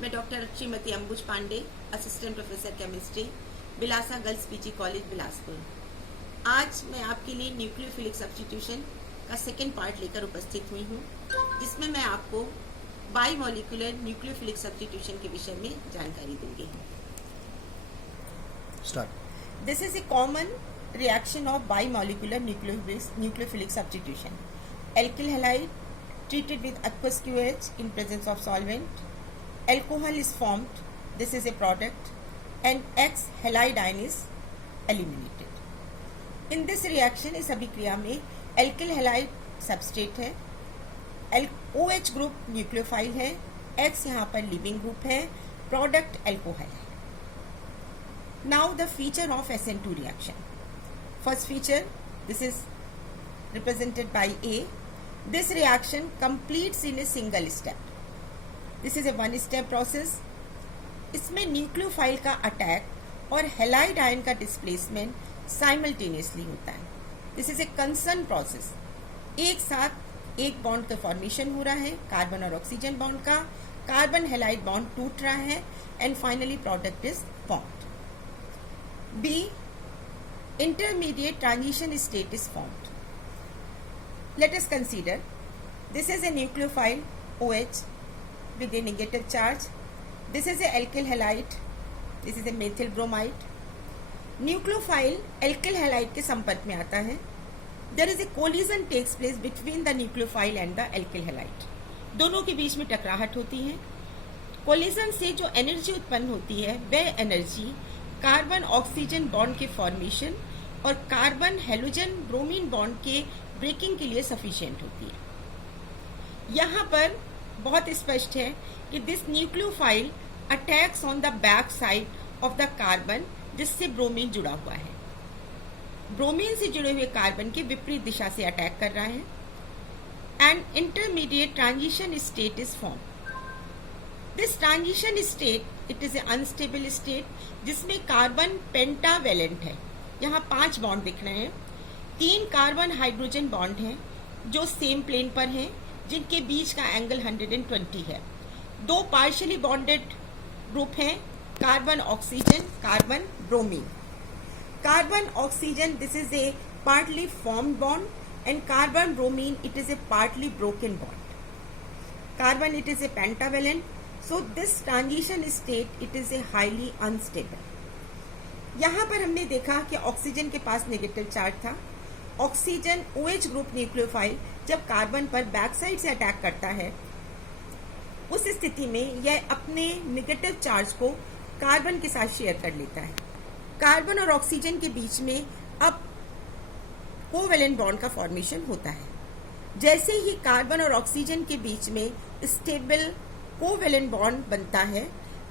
मैं doctor Shrimati Ambuj Pandey, assistant professor chemistry, Bilasa girls PG college Bilaspur. आज मैं आपके लिए न्यूक्लियोफिलिक सब्स्टिट्यूशन का सेकेंड पार्ट लेकर उपस्थित हुई हूँ, जिसमें मैं आपको बाईमॉलिक्यूलर न्यूक्लियोफिलिक सब्स्टिट्यूशन के विषय में जानकारी दूंगी। This is a common reaction of bimolecular nucleophilic substitution. Alkyl halide treated with aqueous QH in presence of solvent. Alcohol is formed. This is a product, and X halide ion is eliminated. In this reaction, इस अभिक्रिया में alkyl halide substrate है, OH group nucleophile है, X यहाँ पर leaving group है, product alcohol है। Now the feature of SN2 reaction. First feature, this is represented by A. This reaction completes in a single step. This is a one step process. इसमें nucleophile का attack और halide ion का displacement simultaneously होता है। This is a concern process. एक साथ एक bond का फॉर्मेशन हो रहा है, कार्बन और ऑक्सीजन बॉन्ड का, कार्बन हेलाइड बॉन्ड टूट रहा है, and finally product is formed. B. Intermediate transition state is formed. Let us consider this is a nucleophile OH with a negative charge. This is a alkyl halide. This is a methyl bromide. Nucleophile alkyl halide के संपर्क में आता है. There is a collision takes place between the nucleophile and the alkyl halide. दोनों के बीच में टकराहट होती है. कोलिजन से जो एनर्जी उत्पन्न होती है वह एनर्जी कार्बन ऑक्सीजन बॉन्ड के फॉर्मेशन और कार्बन हेलोजन ब्रोमीन बॉन्ड के ब्रेकिंग के लिए सफिशिएंट होती है। यहाँ पर बहुत स्पष्ट है कि this nucleophile attacks on the back side of the carbon जिससे ब्रोमीन जुड़ा हुआ है। ब्रोमीन से जुड़े हुए कार्बन के विपरीत दिशा से अटैक कर रहा है, and intermediate transition state is form. This transition state it is A unstable state जिसमें कार्बन पेंटावेलेंट है। यहाँ 5 बॉन्ड दिख रहे हैं। 3 कार्बन हाइड्रोजन बॉन्ड हैं जो सेम प्लेन पर हैं, जिनके बीच का एंगल 120 है। 2 पार्शियली बॉन्डेड ग्रुप हैं, carbon oxygen, carbon bromine. Carbon oxygen this is A partly formed bond, and carbon bromine it is A partly broken bond. Carbon it is A pentavalent, so this transition state it is a highly unstable. यहाँ पर हमने देखा कि oxygen के पास negative charge था। Oxygen OH group nucleophile जब carbon पर back side से अटैक करता है, उस स्थिति में यह अपने नेगेटिव चार्ज को कार्बन के साथ शेयर कर लेता है। कार्बन और ऑक्सीजन के बीच में अब कोवेलेंट बॉन्ड का फॉर्मेशन होता है। जैसे ही कार्बन और ऑक्सीजन के बीच में स्टेबल कोवेलेंट बॉन्ड बनता है,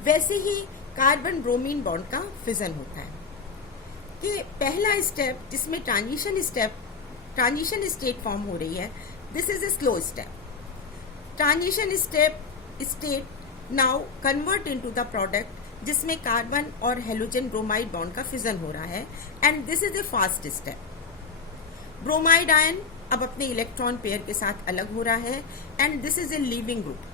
वैसे ही कार्बन ब्रोमीन बॉन्ड का फिजन होता है। कि पहला स्टेप जिसमें ट्रांजिशन स्टेट फॉर्म हो रही है, this is a slow step. Transition state now convert into the product जिसमें कार्बन और हेलोजन ब्रोमाइड बॉन्ड का फिजन हो रहा है, and this is A fast step. Bromide ion अब अपने इलेक्ट्रॉन पेयर के साथ अलग हो रहा है, and this is A leaving group.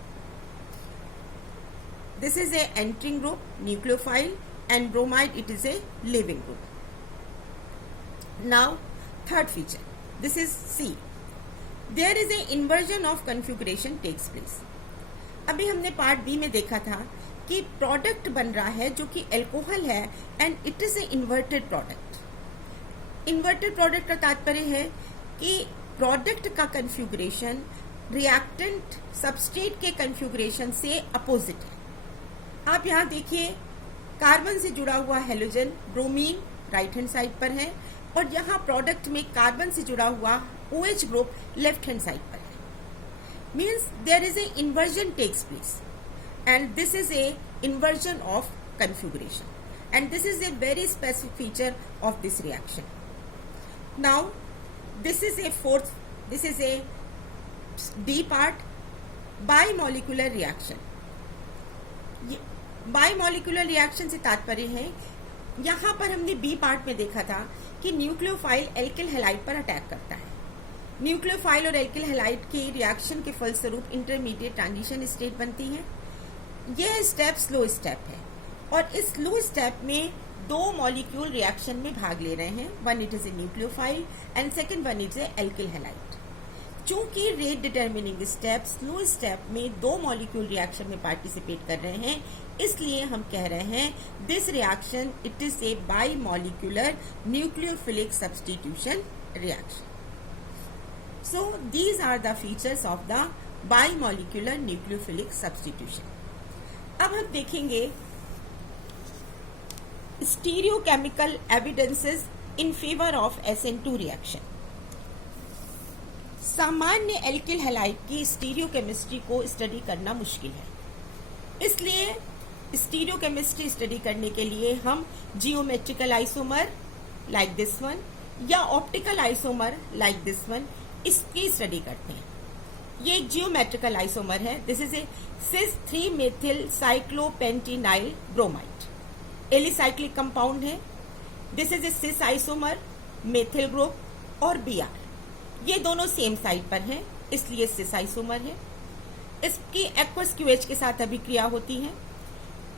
This is a entering group, nucleophile, and bromide it is a leaving group. Now, third feature. This is C. There is a inversion of configuration takes place. अभी हमने part B में देखा था कि product बन रहा है जो कि अल्कोहल है, and it is A inverted product. Inverted product का तात्पर्य है कि प्रोडक्ट का कन्फ्यूगरेशन रिएक्टेंट सबस्ट्रेट के कन्फ्यूगरेशन से अपोजिट है। आप यहाँ देखिए, कार्बन से जुड़ा हुआ halogen bromine right hand side पर है, और यहाँ प्रोडक्ट में कार्बन से जुड़ा हुआ OH group left hand side पर है। Means there is a inversion takes place, and this is a inversion of configuration, and this is a very specific feature of this reaction. Now this is a D part, bimolecular reaction. Bimolecular reaction से तात्पर्य है, यहाँ पर हमने B part में देखा था कि न्यूक्लियोफाइल एल्किल हैलाइड पर अटैक करता है। न्यूक्लियोफाइल और एल्किल हैलाइड के रिएक्शन के फलस्वरूप इंटरमीडिएट ट्रांजिशन स्टेट बनती है। यह स्टेप स्लो स्टेप है और इस स्लो स्टेप में दो मॉलिक्यूल रिएक्शन में भाग ले रहे हैं. One it is a nucleophile and second one is a alkyl halide. चूंकि rate determining step slow step में दो मॉलिक्यूल रिएक्शन में पार्टिसिपेट कर रहे हैं, इसलिए हम कह रहे हैं this reaction it is A by molecular nucleophilic substitution reaction. So these are the features of the bimolecular nucleophilic substitution. अब हम देखेंगे stereochemical evidences in favor of SN2 reaction. सामान्य एल्किल हैलाइड की स्टीरियोकेमिस्ट्री को स्टडी करना मुश्किल है, इसलिए स्टीरियोकेमिस्ट्री स्टडी करने के लिए हम geometrical isomer like this one या optical isomer like this one इसकी स्टडी करते हैं. ये एक जियोमेट्रिकल आइसोमर है. This is a cis 3 methyl cyclopentenyl bromide, alicyclic compound है. This is a cis isomer, methyl group और Br, ये दोनों सेम साइड पर हैं, इसलिए सिस आइसोमर है. इसकी एक्वस QH के साथ अभिक्रिया होती है.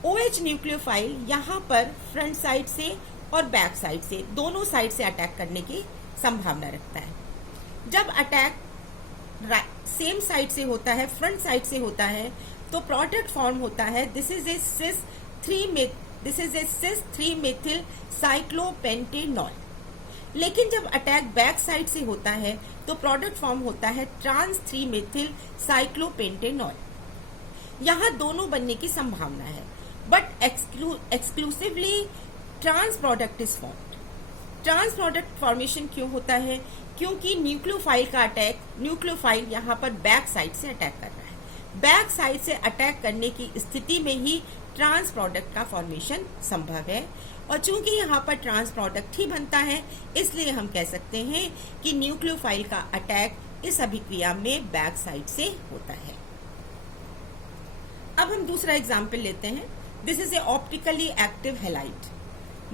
OH न्यूक्लियोफाइल यहाँ पर फ्रंट साइड से और बैक साइड से दोनों साइड से अटैक करने की संभावना रखता है. जब अटैक सेम साइड से होता है, फ्रंट साइड से होता है, तो प्रोडक्ट फॉर्म होता है this is a cis 3 methyl cyclopentanol. लेकिन जब अटैक बैक साइड से होता है तो प्रोडक्ट फॉर्म होता है ट्रांस 3 मेथिल साइक्लोपेंटेनॉल. यहाँ दोनों बनने की संभावना है, but exclusively trans product is formed. Trans product formation क्यों होता है? क्योंकि न्यूक्लियोफाइल का अटैक, न्यूक्लियोफाइल यहाँ पर बैक साइड से अटैक कर रहा है. बैक साइड से अटैक करने की स्थिति में ही ट्रांस प्रोडक्ट का फॉर्मेशन संभव है. और चूंकि यहाँ पर ट्रांस प्रोडक्ट ही बनता है, इसलिए हम कह सकते हैं कि न्यूक्लियोफाइल का अटैक इस अभिक्रिया में बैक साइड से होता है. अब हम दूसरा एग्जाम्पल लेते हैं. This is A optically active halide.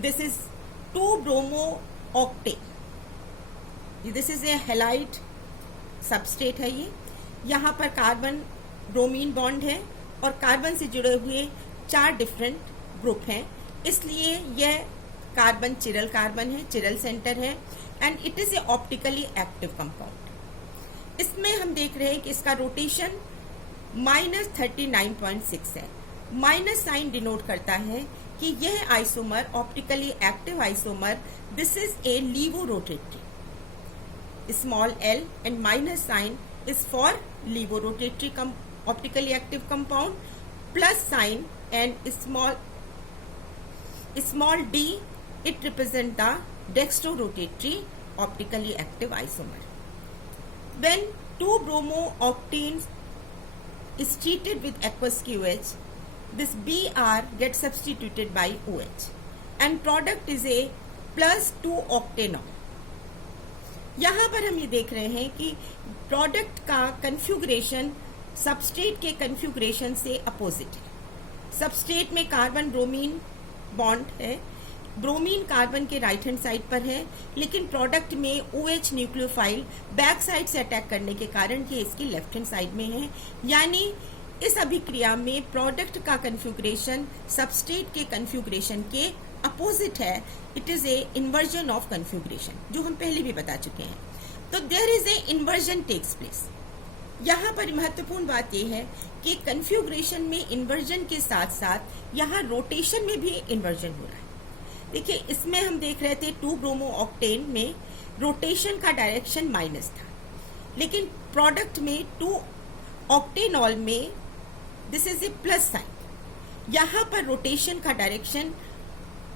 This is 2 bromo octane. This is A halide substrate है. ये यहाँ पर कार्बन ब्रोमीन बॉन्ड है और कार्बन से जुड़े हुए 4 डिफरेंट ग्रुप हैं, इसलिए यह कार्बन चिरल कार्बन है, चिरल सेंटर है and it is A optically active compound. इसमें हम देख रहे हैं कि इसका रोटेशन -39.6 है. माइनस साइन डिनोट करता है कि यह isomer optically active isomer this is a levo rotatory. Small l and minus sign is for levorotatory optically active compound, plus sign and small d it represent the dextrorotatory optically active isomer. When 2 bromo octanes is treated with aqueous QH, this Br gets substituted by OH and product is a +2 octanol. यहाँ पर हम ये देख रहे हैं कि product का configuration substrate के कन्फ्यूग्रेशन से अपोजिट है. सबस्ट्रेट में कार्बन ब्रोमीन बॉन्ड है, ब्रोमीन कार्बन के राइट हैंड साइड पर है, लेकिन प्रोडक्ट में OH न्यूक्लियोफाइल बैक साइड से अटैक करने के कारण ये इसकी लेफ्ट हैंड साइड में है. यानी इस अभिक्रिया में प्रोडक्ट का कन्फ्यूग्रेशन सबस्ट्रेट के कन्फ्यूग्रेशन के अपोजिट है. It is a inversion of configuration, जो हम पहले भी बता चुके हैं. तो there is a inversion takes place. यहाँ पर महत्वपूर्ण बात यह है कि कन्फ्यूग्रेशन में इन्वर्जन के साथ साथ यहाँ रोटेशन में भी इन्वर्जन हो रहा है. देखिए, इसमें हम देख रहे थे 2 ब्रोमो ऑक्टेन में रोटेशन का डायरेक्शन माइनस था, लेकिन प्रोडक्ट में 2 ऑक्टेनॉल में this is A plus sign. यहाँ पर रोटेशन का डायरेक्शन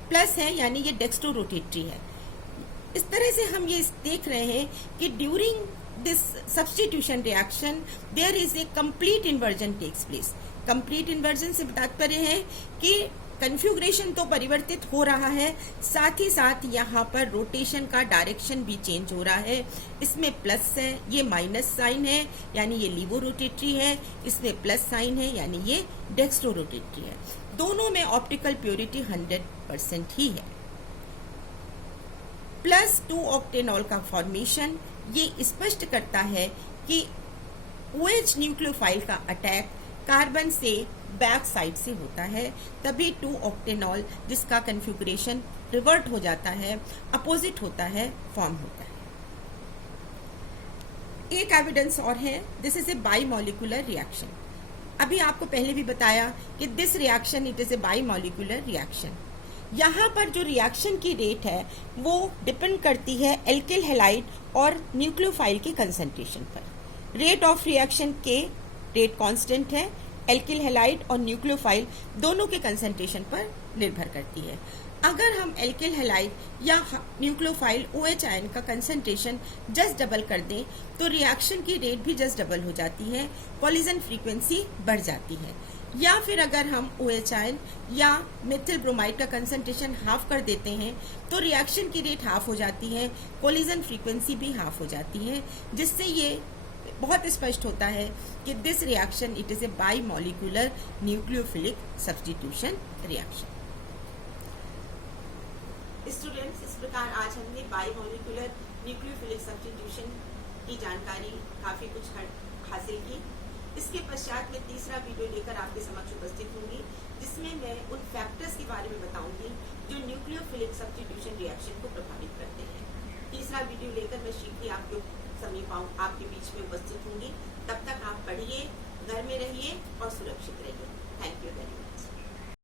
प्लस है, यानी ये डेक्स्ट्रोरोटेटरी है. इस तरह से हम ये देख रहे हैं कि during this substitution reaction there is a complete inversion takes place. Complete inversion से तात्पर्य है कि कन्फ्यूग्रेशन तो परिवर्तित हो रहा है, साथ ही साथ यहाँ पर रोटेशन का डायरेक्शन भी चेंज हो रहा है. इसमें प्लस है, ये माइनस साइन है, यानी ये लीवो रोटेटरी है. इसमें प्लस साइन है, यानी ये डेक्स्ट्रो रोटेटरी है. दोनों में ऑप्टिकल प्योरिटी 100% ही है. +2 ऑक्टेनॉल का फॉर्मेशन ये स्पष्ट करता है कि OH न्यूक्लियोफाइल का अटैक कार्बन से बैक साइड से होता है, तभी 2 ऑक्टेनॉल जिसका कन्फिगुरेशन रिवर्ट हो जाता है, अपोजिट होता है, फॉर्म होता है। एक एविडेंस और है, this is a bimolecular reaction. अभी आपको पहले भी बताया कि this reaction it is a bimolecular reaction. यहाँ पर जो रिएक्शन की रेट है वो डिपेंड करती है एल्किल हैलाइड और न्यूक्लियोफाइल के कंसंट्रेशन पर। रेट ऑफ रिएक्शन के रेट कांस्टेंट है, एल्किल हैलाइड और न्यूक्लियोफाइल दोनों के कंसंट्रेशन पर निर्भर करती है। अगर हम एल्किल हैलाइड या न्यूक्लियोफाइल OH आयन का कंसंट्रेशन जस्ट डबल कर दें तो रिएक्शन की रेट भी जस्ट डबल हो जाती है, कोलिजन फ्रीक्वेंसी बढ़ जाती है। या फिर अगर हम OH आयन या मेथिल ब्रोमाइड का कंसंट्रेशन हाफ कर देते हैं तो रिएक्शन की रेट हाफ हो जाती है, कोलिजन फ्रीक्वेंसी भी हाफ हो जाती है, जिससे ये बहुत स्पष्ट होता है कि this reaction it is a bimolecular nucleophilic substitution reaction. Students, इस प्रकार आज हमने बाईमॉलिक्यूलर न्यूक्लियोफिलिक सब्स्टिट्यूशन की जानकारी काफी कुछ हासिल की। इसके पश्चात मैं तीसरा वीडियो लेकर आपके समक्ष उपस्थित होंगी, जिसमें मैं उन फैक्टर्स के बारे में बताऊंगी जो न्यूक्लियोफिलिक सब्स्टिट्यूशन रिएक्शन को प्रभावित करते हैं। तीसरा वीडियो लेकर मैं शीघ्र ही आपके समीप आपके बीच में उपस्थित होंगी। तब तक आप पढ़िए, घर में रहिए और सुरक्षित रहिए। Thank you very much.